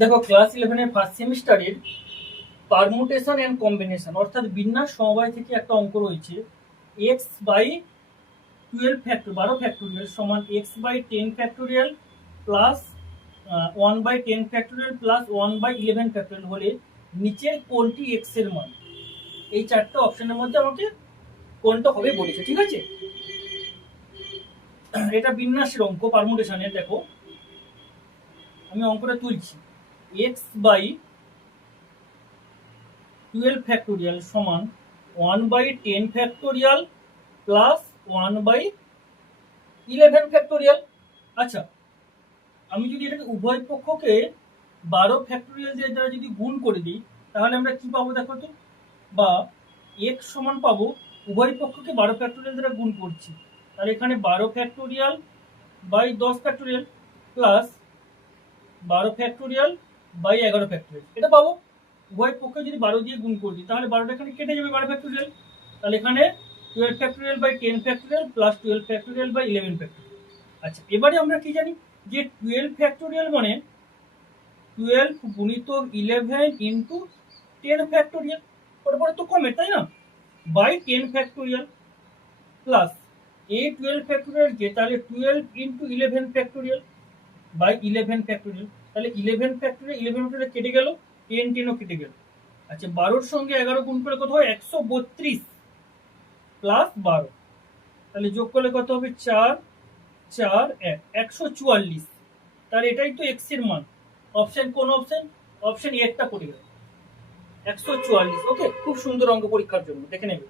দেখো class 11 first সেমিস্টারের permutation and combination অর্থাৎ বিন্যাস সমবায় থেকে একটা অঙ্ক রয়েছে এক্স বাই 12 ফ্যাক্টর 12 ফ্যাক্টোরিয়াল সমান x by 10 factorial plus 1 by 10 factorial plus 1 by 11 factorial হলে নিচের কোনটি এক্স এর মান। এই চারটে অপশনের মধ্যে আমাকে কোনটা হবে বলেছে, ঠিক আছে। এটা বিন্যাসের অঙ্ক পারমুটেশনের। দেখো আমি অঙ্কটা তুলছি। এক্স বাই 12 ফ্যাক্টোরিয়াল সমান 1 by 10 factorial plus 1 by 11 factorial. আচ্ছা, আমি যদি এটাকে উভয় পক্ষকে 12 ফ্যাক্টোরিয়াল দ্বারা যদি গুণ করে দিই তাহলে আমরা কি পাবো দেখো তো। বা এক্স সমান পাবো, উভয় পক্ষকে 12 ফ্যাক্টোরিয়াল দ্বারা গুণ করছি, তাহলে এখানে 12 factorial by 10 factorial plus 12 factorial by 11 factorial, এটা পাবো। উভয় পক্ষে যদি 12 দিয়ে গুণ করে দিই তাহলে 12টা এখানে কেটে যাবে 12 ফ্যাক্টোরিয়াল, তাহলে এখানে 12 factorial by 10 factorial plus 12 factorial by 11 factorial. আচ্ছা, এবারে আমরা কি জানি যে 12 ফ্যাক্টোরিয়াল মানে 12 গুণিতক 11 ইন্টু 10 ফ্যাক্টোরিয়াল, ওটা পরে তো কমে তাই না, বাই 10 ফ্যাক্টোরিয়াল প্লাস এই 12 ফ্যাক্টোরিয়ালকে তাহলে 12 ইন্টু 11 ফ্যাক্টোরিয়াল বাই 11 ফ্যাক্টোরিয়াল, তাহলে 11 ফ্যাক্টোরিয়াল 11 ফ্যাক্টোরিয়াল কেটে গেল, 10 10ও কেটে গেল। আচ্ছা, 12 সঙ্গে 11 গুণ করে কত হয় 132 প্লাস 12, তাহলে যোগ করলে কত হবে 4 4 1 144। তাহলে এটাই তো এক্স এর মান। অপশন কোন অপশন? অপশন একটা পড়ে গেল 144। ওকে, খুব সুন্দর অঙ্ক পরীক্ষার জন্য দেখে নেবে।